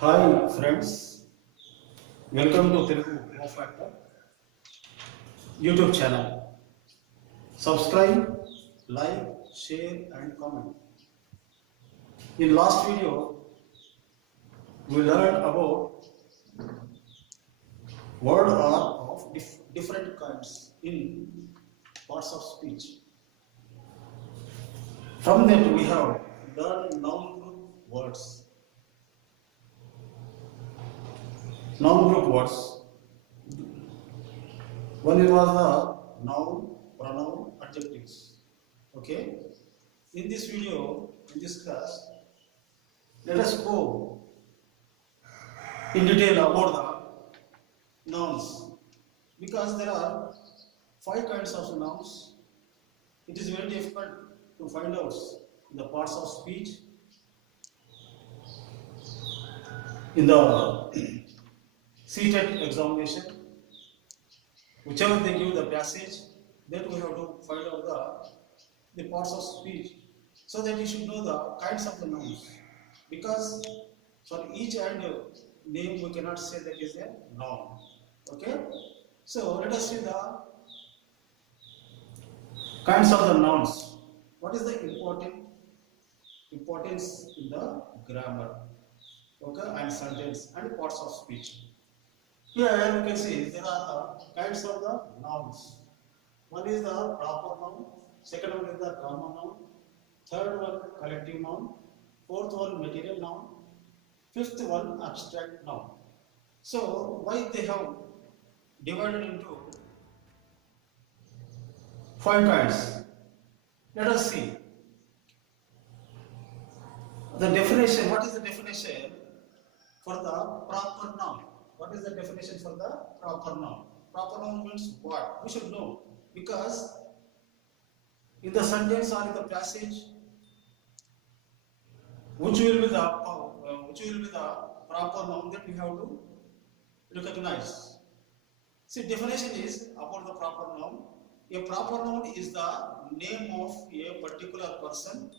Hi friends, welcome to Telugu Pro Factor YouTube channel. Subscribe, like, share and comment. In last video, we learned about word or of different kinds in parts of speech. From that we have learned noun group words. Noun group words. One it was the noun, pronoun, adjectives. Okay. In this video, in this class, let us go in detail about the nouns because there are five kinds of nouns. It is very difficult to find out in the parts of speech. In the seated examination, whichever they give the passage, that we have to find out the parts of speech so that you should know the kinds of the nouns. Because for each and name we cannot say that is a noun. Okay? So let us see the kinds of the nouns. What is the importance in the grammar? Okay, and sentence and parts of speech. Here you can see there are the kinds of the nouns. One is the proper noun, second one is the common noun, third one collective noun, fourth one material noun, fifth one abstract noun. So why they have divided into five kinds? Let us see. The definition, what is the definition for the proper noun? What is the definition for the proper noun? Proper noun means what? We should know. Because in the sentence or in the passage, which will be the proper noun that we have to recognize. See, definition is about the proper noun. A proper noun is the name of a particular person,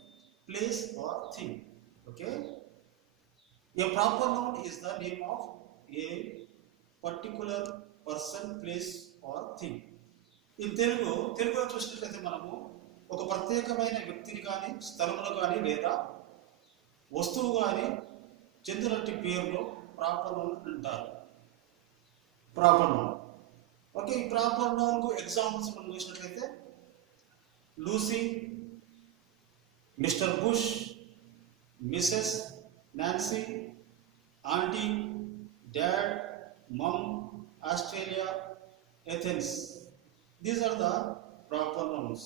place or thing. Okay? A proper noun is the name of a particular person, place or thing. In తెలుగులో చూసినట్లయితే మనము ఒక ప్రత్యేకమైన వ్యక్తిని కానీ స్థలమును కానీ లేదా వస్తువు కానీ చెందినట్టు పేరులో ప్రాపర్ నౌన్ అంటారు. Proper noun. ఓకే, ఈ ప్రాపర్ నౌన్ కు ఎగ్జాంపుల్స్ మనం చూసినట్లయితే Lucy, mister Bush, missus Nancy, aunty, dad, mum, Australia, Athens. These are the proper nouns.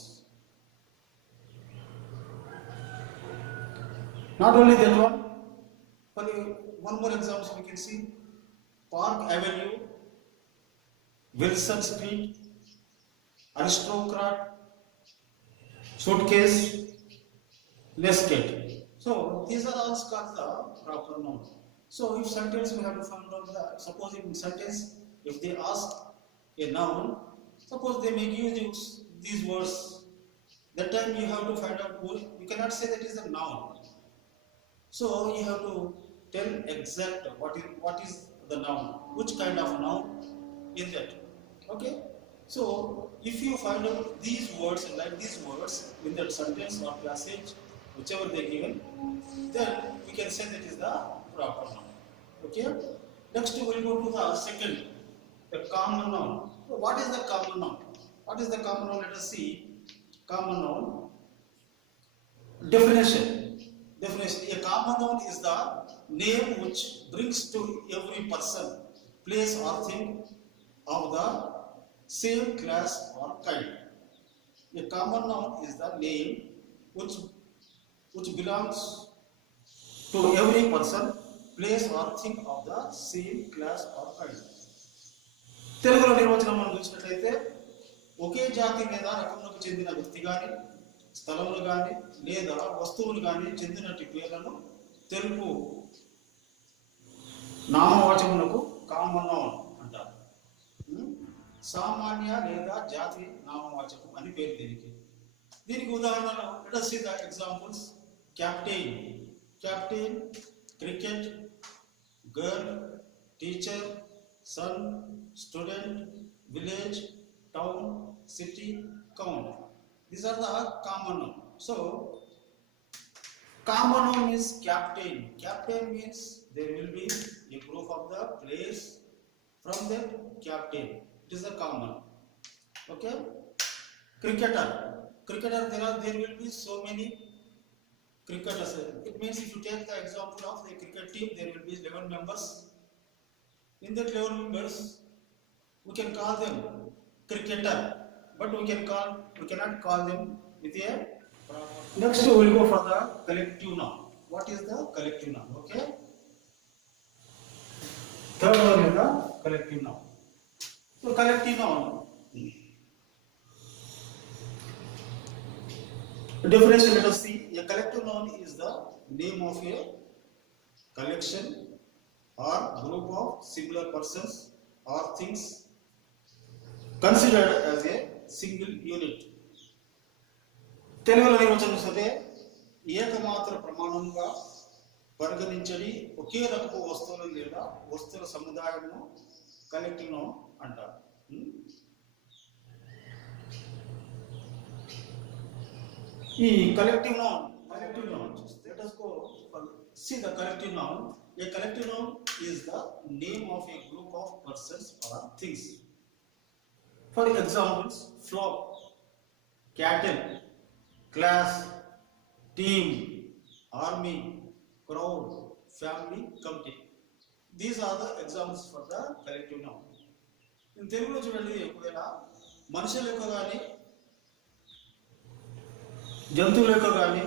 Not only that one, but one more example we can see: Park Avenue, Wilson Street, aristocrat, suitcase, Lescat. So these are all called the proper nouns. So if sentence we have to find out the, suppose in sentence if they ask a noun, suppose they may give you these words, that time you have to find out, you cannot say that is a noun. So you have to tell exact what is the noun, which kind of noun is that. Okay? So if you find out these words, like these words in that sentence or passage, whichever they given, then we can say that is the proper noun. Okay? Next we will go to the second, the common noun. So what is the common noun? What is the common noun? Let us see. Common noun. Definition. A common noun is the name which brings to every person, place or thing of the same class or kind. A common noun is the name which belongs to every person, place or thing of the same class or kind. తెలుగులో నిర్వచనం మనం చూసినట్లయితే ఒకే జాతి లేదా రకములకు చెందిన వ్యక్తి కానీ స్థలములు కానీ లేదా వస్తువులు కానీ చెందినట్టు పేర్లను తెలుగు నామవాచకములకు కామన్ నౌన్ అంటారు. సామాన్య లేదా జాతి నామవాచకం అని పేరు దీనికి ఉదాహరణలు let us see the examples. Captain, cricket, girl, teacher, son, student, village, town, city, count. These are the common noun. So, common noun is captain. Captain means there will be a group of the players from the captain. It is a common. Okay. Cricketer. Cricketer, there will be so many cricketers. It means if you take the example of the cricket team, there will be 11 members. In that 11 members, we can call them cricketer, but we cannot call them with a proper. Next, we will go for the collective noun. What is the collective noun? Okay. Third one is the collective noun. So collective noun. Definition, let us see. A collective noun is the name of a collection or group of similar persons or things considered as a single unit. తెలుగులో నిర్వచనం చూస్తే ఏకమాత్ర ప్రమాణంగా పరిగణించని ఒకే రకపు వస్తువులు లేదా వస్తువుల సముదాయమును collective noun అంటారు. ఈ collective noun let us go see the collective noun. A collective noun is the name of a group of persons or things. For examples, flock, cattle, class, team, army, crowd, family, committee. These are the examples for the collective noun. In Telugu చూడండి, ఎప్పుడైనా మనుషుల యొక్క కానీ జంతువుల యొక్క కానీ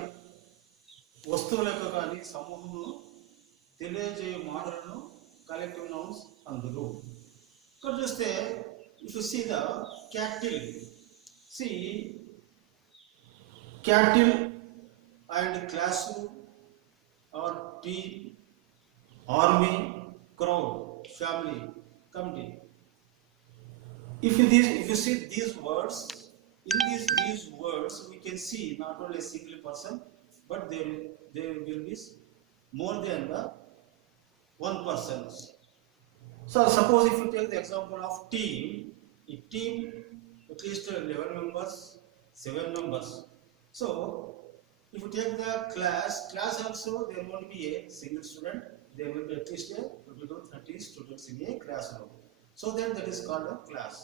వస్తువుల యొక్క కానీ సమూహమును తెలియజేయ మాటలను కలెక్టివ్ నౌన్స్ అందురు. ఇక్కడ చూస్తే if you see the cattle, see cattle and class or team, army, crowd, family, committee. If you see these words, in these words we can see not only a single person, but there will be more than the one person. So suppose if you take the example of team, a team at least 11 members, 7 members. So if you take the class also there won't be a single student, there will be at least 20 to 30 students in a classroom. So then that is called a class.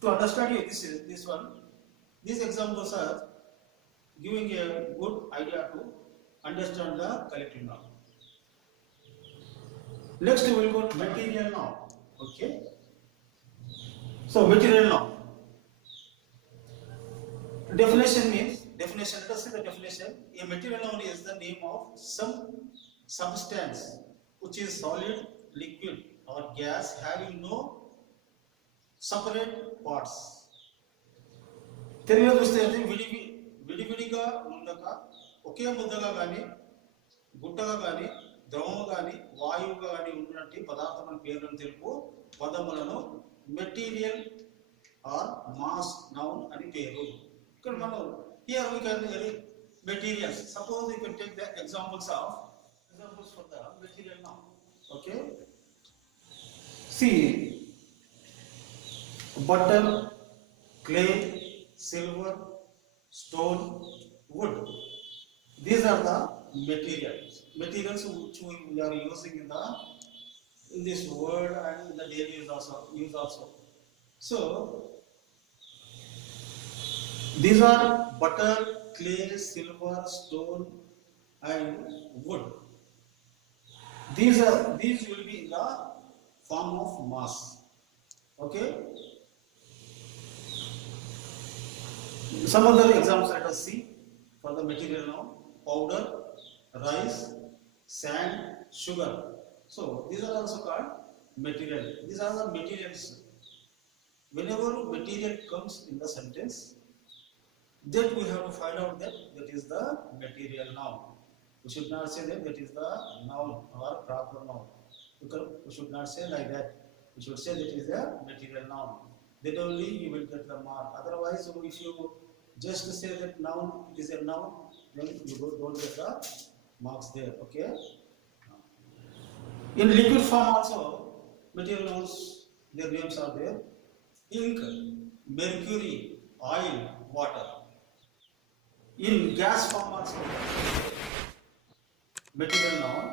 To understand this one, these examples are giving a good idea to understand the collective noun. Next we will go to material noun. Okay. So material noun. Definition means, let us see the definition. A material noun is the name of some substance which is solid, liquid or gas having no separate parts. తెలుగులో చూస్తే విడివిడిగా ఉండక ఒకే ముద్దగా కానీ గుట్టగా కానీ ద్రవము కానీ వాయువుగా కానీ ఉన్నటువంటి పదార్థముల పేర్లను తెలుపు పదములను మెటీరియల్ ఆర్ మాస్ నౌన్ అని పేరు. ఇక్కడ మనం here we can materials. Suppose you can take the examples for the material noun. Okay. See, butter, clay, silver, stone, wood. These are the materials which we are using in this world and in the daily use also. So these are butter, clay, silver, stone and wood. These will be in the form of mass. Okay. Some other examples let us see for the material noun: powder, rice, sand, sugar. So these are also called material. These are the materials. Whenever material comes in the sentence, that we have to find out that is the material noun. We should not say that is the noun or proper noun. We should not say like that. We should say that is the material noun. Then only you will get the mark. Otherwise, if you just say that noun, it is a noun, then you don't get the marks there. Okay. In liquid form also, material nouns, their names are there. Ink, mercury, oil, water. In gas form also, material noun,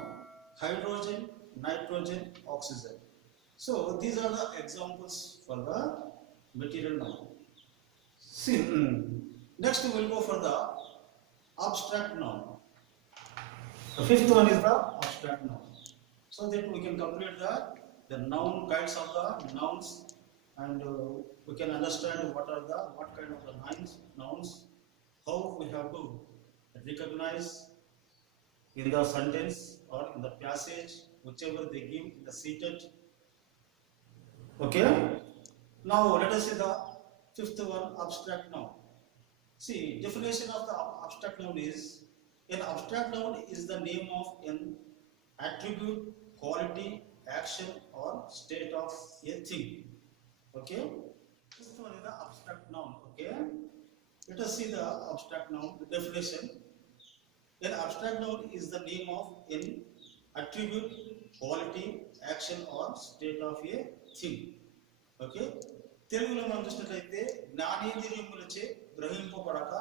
hydrogen, nitrogen, oxygen. So these are the examples for the material noun. See, next we will go for the abstract noun. The fifth one is the abstract noun. So that we can complete the noun kinds of the nouns, and we can understand what kind of the nouns, how we have to recognize in the sentence or in the passage, whichever they give in the seated. Okay. Now let us see the fifth one, abstract noun. See, definition of the abstract noun is: an abstract noun is the name of an attribute, quality, action, or state of a thing. Okay. This one is the abstract noun. Okay. Let us see the abstract noun. The definition: an abstract noun is the name of an attribute, quality, action, or state of a thing. Okay. తెలుగులో మనం చూసినట్లయితే జ్ఞానేంద్రియములచే గ్రహింపబడక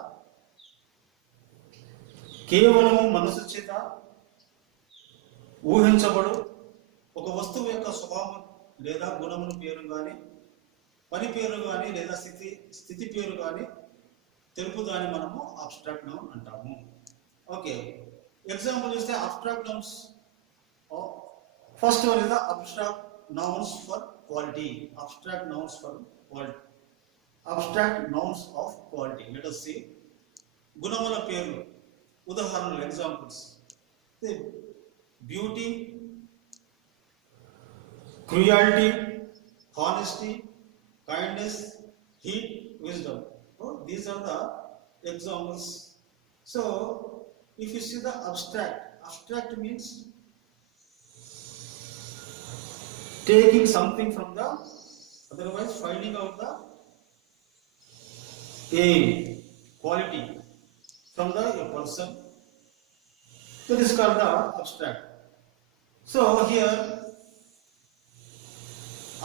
కేవలం మనసు చేత ఊహించబడు ఒక వస్తువు యొక్క స్వభావం లేదా గుణమును పేరు కానీ, పని పేరు కానీ, లేదా స్థితి పేరు కానీ తెలుపు దాన్ని మనము అబ్స్ట్రాక్ట్ నౌన్ అంటాము. ఓకే, ఎగ్జాంపుల్ చూస్తే abstract nouns. First one is the abstract nouns for quality. Abstract nouns for quality. Abstract nouns of quality. Let us see. గుణముల పేర్లు, ఉదాహరణలు, examples. Beauty, cruelty, honesty, kindness, heat, wisdom. So these are the examples. So if you see the abstract means taking something from the, otherwise finding out the aim, quality from the a person. So this is called the abstract. So here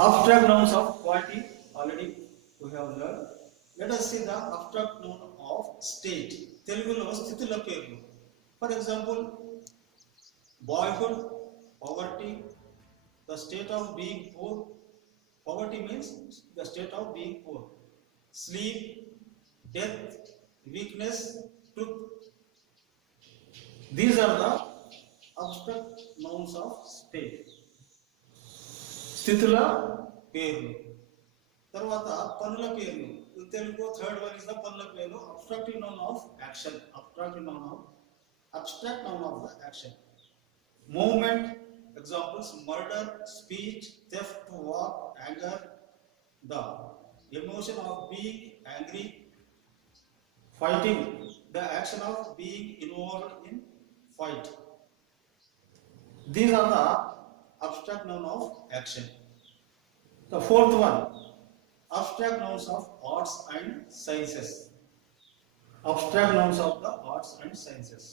abstract nouns of quality already we have learned. Let us see the abstract noun of state. Telugulo sthitula పేర్లు. For example, boyhood, poverty, the state of being poor. Poverty means the state of being poor. Sleep, death, weakness, truth. These are the abstract nouns of state. స్థితుల పేర్లు. తర్వాత పనుల పేర్లు. Telugu third one is the పనుల పేర్లు. Abstract noun of action. Abstract noun of the action. Movement. Examples: murder, speech, theft, walk, anger. The emotion of being angry, fighting, the action of being involved in fight. These are the abstract noun of action. The fourth one, abstract nouns of arts and sciences. Abstract nouns of the arts and sciences.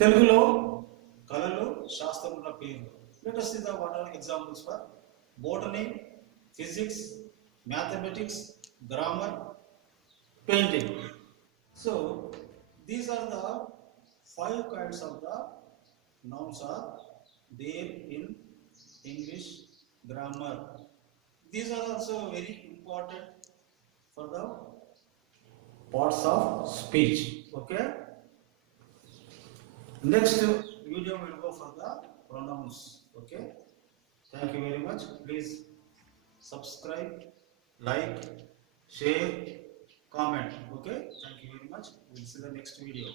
Telugulo కళలు, శాస్త్రముల పేర్లు. Let us see the what are examples for botany, physics, mathematics, grammar, painting. So these are the 5 kinds of the nouns are there in English grammar. These are also very important for the parts of speech. Okay. Next video will go for the pronouns. Okay. Thank you very much. Please subscribe, like, share, comment. Okay. Thank you very much. We'll see the next video.